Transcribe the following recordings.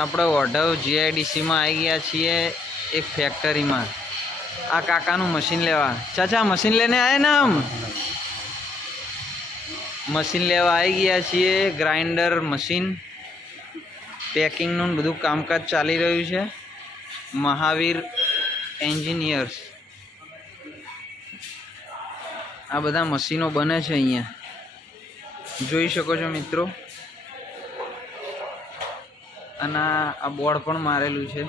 આપણે ઓઢવ જીઆઈડીસીમાં આવી ગયા છીએ એક ફેક્ટરીમાં આ કાકાનું મશીન લેવા। ચાચા મશીન લેને આए ना हम મશીન લેવા આવી ગયા છીએ। ગ્રાઇન્ડર મશીન પેકિંગનું બધું કામકાજ ચાલી રહ્યું છે। મહાવીર એન્જિનિયર્સ આ બધા મશીનો બને છે અહીંયા જોઈ શકો છો મિત્રો। અને આ બોર્ડ પણ મારેલું છે।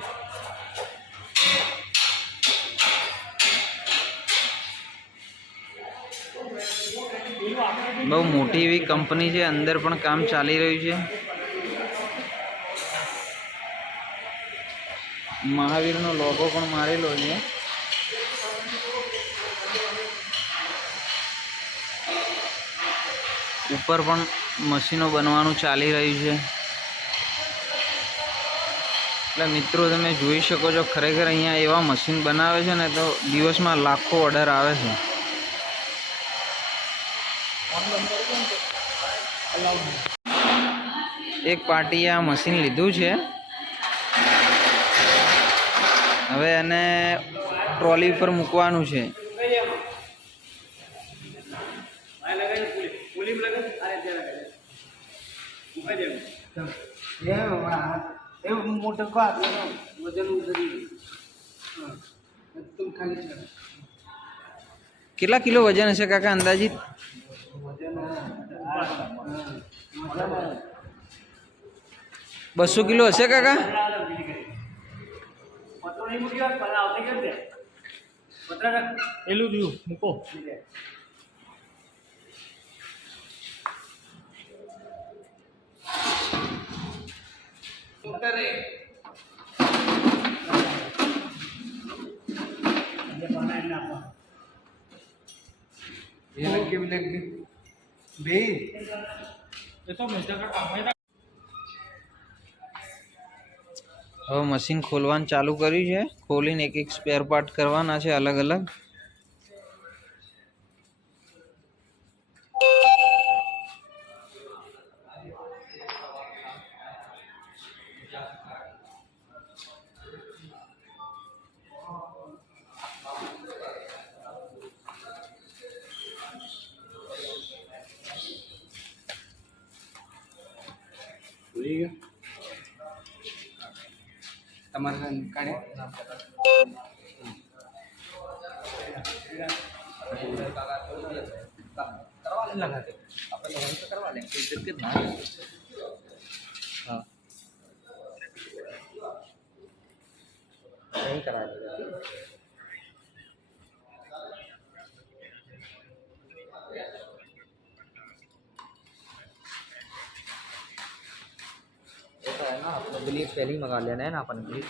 બહુ મોટી એવી કંપની છે। અંદર પણ કામ ચાલી રહ્યું છે। મહાવીરનો લોગો પણ મારેલો છે। ઉપર પણ મશીનો બનવાનું ચાલી રહ્યું છે। એટલે મિત્રો તમે જોઈ શકો છો ખરેખર અહીંયા એવા મશીન બનાવે છે ને તો દિવસમાં લાખો ઓર્ડર આવે છે। એક પાર્ટીએ આ મશીન લીધું છે। હવે એને ટ્રોલી ઉપર મૂકવાનું છે। કેટલા કિલો વજન હશે કાકા અંદાજિત? 200 કિલો હશે કાકા? હવે મશીન ખોલવાનું ચાલુ કર્યું છે। ખોલીને એક એક સ્પેર પાર્ટ કરવાના છે અલગ અલગ। તમારે કાઢે करवा ले लगा दे अपन वहीं पे करवा लेंगे इधर के ना। हाँ यही करा देगा। ऐसा है ना अपने बिलीफ पहले ही मंगा लेना है ना अपन बिलीफ।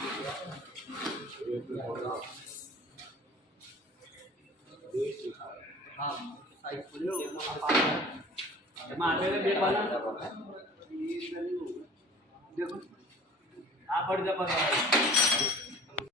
हाँ देखो आप